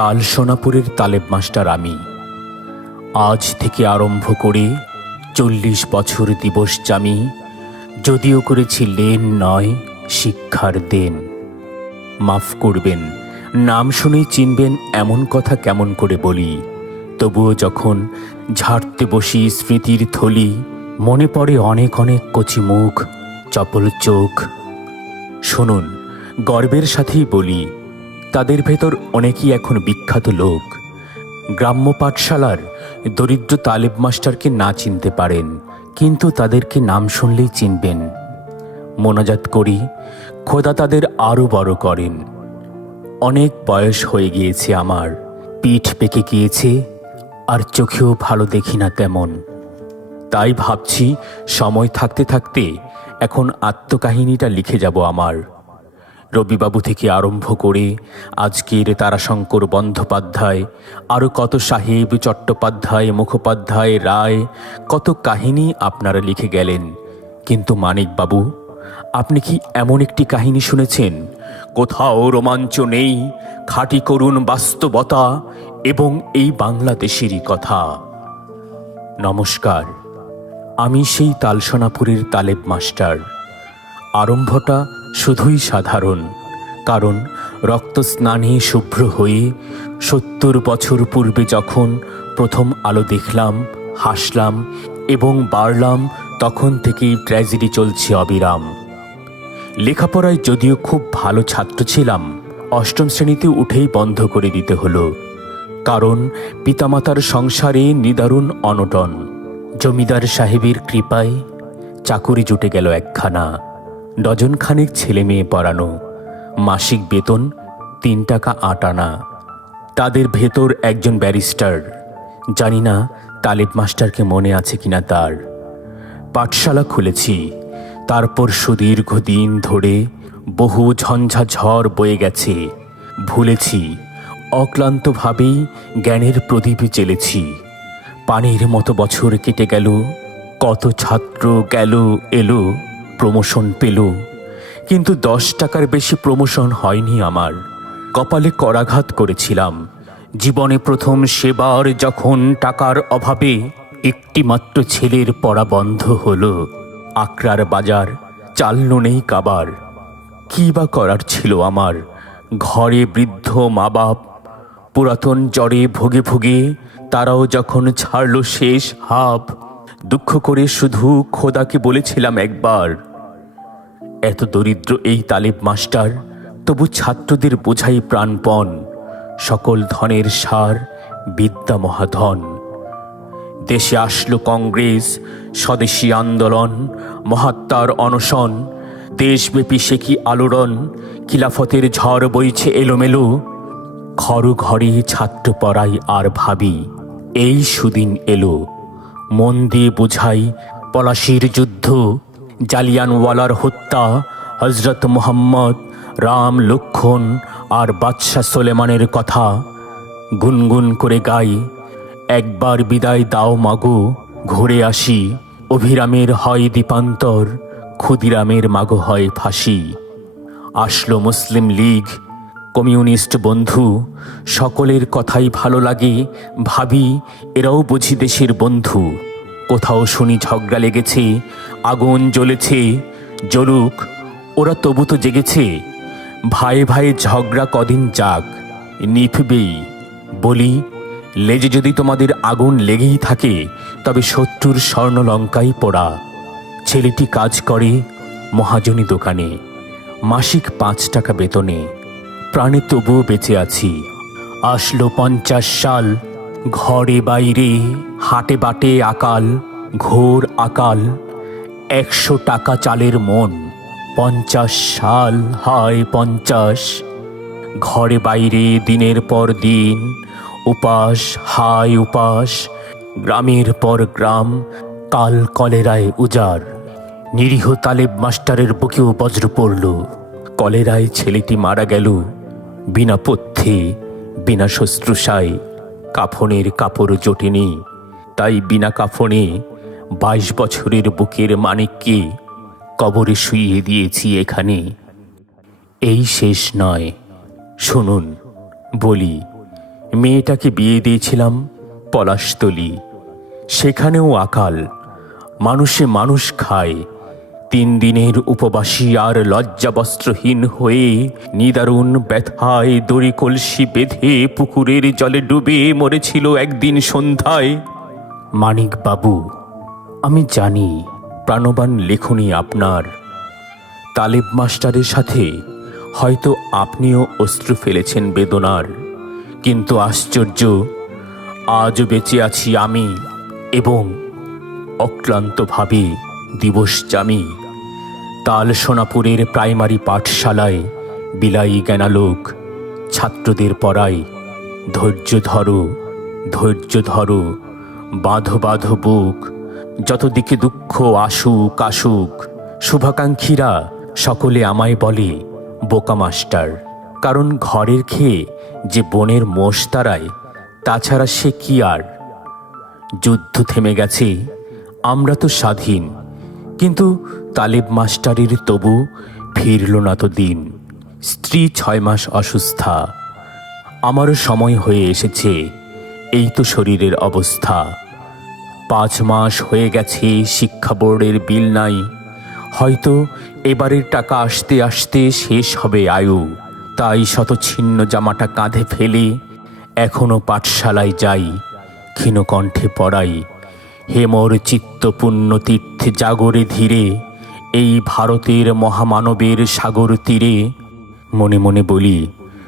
তাল সোনাপুরের তালেব মাস্টার আমি। আজ থেকে আরম্ভ করে চল্লিশ বছর দিবস জামি যদিও করেছি লেন নয়, শিক্ষার দেন। মাফ করবেন, নাম শুনেই চিনবেন এমন কথা কেমন করে বলি। তবুও যখন ঝাড়তে বসি স্মৃতির থলি, মনে পড়ে অনেক অনেক কচি মুখ, চপল চোখ। শুনুন, গর্বের সাথেই বলি তাদের ভেতর অনেকেই এখন বিখ্যাত লোক। গ্রাম্য পাঠশালার দরিদ্র তালেব মাস্টারকে না চিনতে পারেন, কিন্তু তাদেরকে নাম শুনলেই চিনবেন। মোনাজাত করি, খোদা তাদের আরও বড় করেন। অনেক বয়স হয়ে গিয়েছে আমার, পিঠ পেকে গিয়েছে, আর চোখেও ভালো দেখি না তেমন। তাই ভাবছি, সময় থাকতে থাকতে এখন আত্মকাহিনীটা লিখে যাব আমার। রবিবাবু থেকে আরম্ভ করে আজকের তারাশঙ্কর বন্দ্যোপাধ্যায় আরও কত সাহেব চট্টোপাধ্যায়, মুখোপাধ্যায়, রায়, কত কাহিনী আপনারা লিখে গেলেন। কিন্তু মানিকবাবু, আপনি কি এমন একটি কাহিনী শুনেছেন? কোথাও রোমাঞ্চ নেই, খাঁটি করুন বাস্তবতা এবং এই বাংলাদেশেরই কথা। নমস্কার, আমি সেই তালসোনাপুরের তালেব মাস্টার। আরম্ভটা শুধুই সাধারণ, কারণ রক্তস্নানে শুভ্র হয়ে সত্তর বছর পূর্বে যখন প্রথম আলো দেখলাম, হাসলাম এবং বাড়লাম, তখন থেকেই ট্র্যাজেডি চলছে অবিরাম। লেখাপড়ায় যদিও খুব ভালো ছাত্র ছিলাম, অষ্টম শ্রেণীতে উঠেই বন্ধ করে দিতে হলো, কারণ পিতামাতার সংসারে নিদারুণ অনটন। জমিদার সাহেবের কৃপায় চাকুরি জুটে গেল একখানা। ডজনখানেক ছেলে মেয়ে পড়ানো মাসিক বেতন তিন টাকা আট আনা। তাদের ভেতর একজন ব্যারিস্টার, জানি না তালেব মাস্টারকে মনে আছে কিনা তার। পাঠশালা খুলেছি, তারপর সুদীর্ঘ দিন ধরে বহু ঝঞ্ঝা ঝড় বয়ে গেছে। ভুলেছি, অক্লান্তভাবেই জ্ঞানের প্রদীপ জ্বেলেছি। পানির মতো বছর কেটে গেল, কত ছাত্র গেল, এলো। প্রমোশন পেল। কিন্তু দশ টাকার বেশি প্রমোশন হয়নি আমার। কপালে করাঘাত করেছিলাম। জীবনে প্রথম সেবার যখন টাকার অভাবে একটিমাত্র ছেলের পড়া বন্ধ হলো, আকরার বাজার চালনো নেই কাবার। কি বা করার ছিল আমার? ঘরে বৃদ্ধ মা বাপ পুরাতন জ্বরে ভুগে ভুগে তারাও যখন ছাড়ল শেষ হাব দুঃখ করে শুধু খোদাকে বলেছিলাম একবার এত দরিদ্র এই তালিব মাস্টার, তবু ছাত্রদের বোঝাই প্রাণপণ, সকল ধনের সার বিদ্যা মহাধন। দেশে আসলো কংগ্রেস, স্বদেশী আন্দোলন, মহাত্মার অনশন, দেশব্যাপী সে কি আলোড়ন, খিলাফতের ঝড় বইছে এলোমেলো ঘর ঘরে ছাত্র পড়াই আর ভাবি, এই সুদিন এলো। মন দিয়ে বোঝাই পলাশির যুদ্ধ জালিয়ানওয়ালার হত্যা হজরত মোহাম্মদ, রাম লক্ষণ আর বাদশাহ সোলেমানের কথা গুনগুন করে গাই। একবার বিদায় দাও মাগো, ঘুরে আসি। অভিরামের হয় দীপান্তর, ক্ষুদিরামের মাগো হয় ফাঁসি। আসলো মুসলিম লীগ, কমিউনিস্ট বন্ধু, সকলের কথাই ভালো লাগে, ভাবি, এরাও বুঝি দেশের বন্ধু। কোথাও শুনি ঝগড়া লেগেছে আগুন জ্বলেছে, জ্বলুক, ওরা তবু তো জেগেছে। ভাই ভাই ঝগড়া কদিন যাক, নিভবেই। বলি, লেজে যদি তোমাদের আগুন লেগেই থাকে, তবে শত্রুর স্বর্ণলঙ্কাই পোড়া। ছেলেটি কাজ করে মহাজনী দোকানে, মাসিক পাঁচ টাকা বেতনে। প্রাণে তবুও বেঁচে আছি। আসলো পঞ্চাশ সাল, ঘরে বাইরে, হাটে বাটে আকাল, ঘোর আকাল। একশো টাকা চালের মন, পঞ্চাশ সাল, হায় পঞ্চাশ। ঘরে বাইরে দিনের পর দিন, উপাস, হায় উপাস। গ্রামের পর গ্রাম কাল কলেরায় উজাড়। নিরীহ তালেব মাস্টারের বুকেও বজ্র পড়ল। কলেরায় ছেলেটি মারা গেল, বিনা পথ্যে, বিনা শুশ্রূষায়। কাফনের কাপড় জোটেনি, তাই বিনা কাফনে বাইশ বছরের বুকের মানিককে কবরে শুইয়ে দিয়েছি এখানে। এই শেষ নয়। শুনুন, বলি, মেয়েটাকে বিয়ে দিয়েছিলাম পলাশতলি। সেখানেও আকাল, মানুষে মানুষ খায়। তিন দিনের উপবাসী আর লজ্জাবস্ত্রহীন হয়ে নিদারুণ ব্যথায় দড়ি কলসি বেঁধে পুকুরের জলে ডুবে মরেছিল একদিন সন্ধ্যায়। মানিক বাবু আমি জানি প্রাণবান লেখনী আপনার। তালেব মাস্টারের সাথে হয়তো আপনিও অশ্রু ফেলেছেন বেদনার। কিন্তু আশ্চর্য, আজও বেঁচে আছি আমি এবং অক্লান্তভাবে দিবস জামি। তাল সোনাপুরের প্রাইমারি পাঠশালায় বিলাই জ্ঞানালোক, ছাত্রদের পড়ায় ধৈর্য ধরো ধৈর্য ধরো, বাঁধো বাঁধো বুক যত দিকে দুঃখ আসুক আসুক, শুভাকাঙ্ক্ষীরা সকলে আমায় বলে, বোকা মাস্টার, কারণ ঘরের খেয়ে যে বনের মোষ তাড়ায় তাছাড়া সে কি আর? যুদ্ধ থেমে গেছে, আমরা তো স্বাধীন, কিন্তু তালেব মাস্টারের তবু ফিরল না তো দিন। স্ত্রী ছয় মাস অসুস্থা, আমারও সময় হয়ে এসেছে, এই তো শরীরের অবস্থা। পাঁচ মাস হয়ে গেছে, শিক্ষা বোর্ডের বিল নাই। হয়তো এবারের টাকা আসতে আসতে শেষ হবে আয়ু। তাই শত ছিন্ন জামাটা কাঁধে ফেলে এখনও পাঠশালায় যাই, ক্ষীণকণ্ঠে পড়াই। হেমর চিত্তপূর্ণ তীর্থে জাগরে ধীরে, এই ভারতের মহামানবের সাগর তীরে। মনে মনে বলি,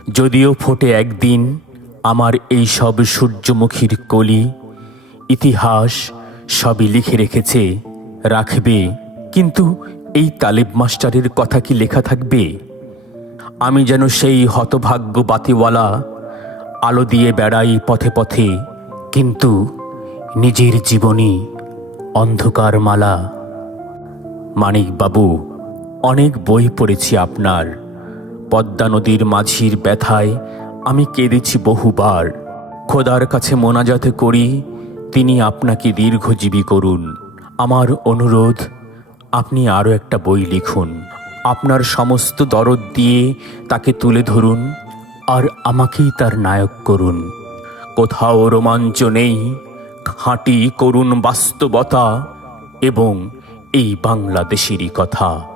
যদিও ফোটে একদিন আমার এই সব সূর্যমুখীর কলি ইতিহাস সবই লিখে রেখেছে, রাখবে। কিন্তু এই তালিব মাস্টারের কথা কি লেখা থাকবে? আমি যেন সেই হতভাগ্য বাতিওয়ালা আলো দিয়ে বেড়াই পথে পথে, কিন্তু নিজের জীবনী অন্ধকার মালা মানিকবাবু, অনেক বই পড়েছি আপনার। পদ্মা নদীর মাঝির ব্যথায় আমি কেঁদেছি বহুবার। খোদার কাছে মোনাজাতে করি তিনি আপনাকে দীর্ঘজীবী করুন। আমার অনুরোধ, আপনি আরও একটা বই লিখুন। আপনার সমস্ত দরদ দিয়ে তাকে তুলে ধরুন আর আমাকেই তার নায়ক করুন। কোথাও রোমাঞ্চ নেই, খাঁটি করুণ বাস্তবতা এবং এই বাংলাদেশেরই কথা।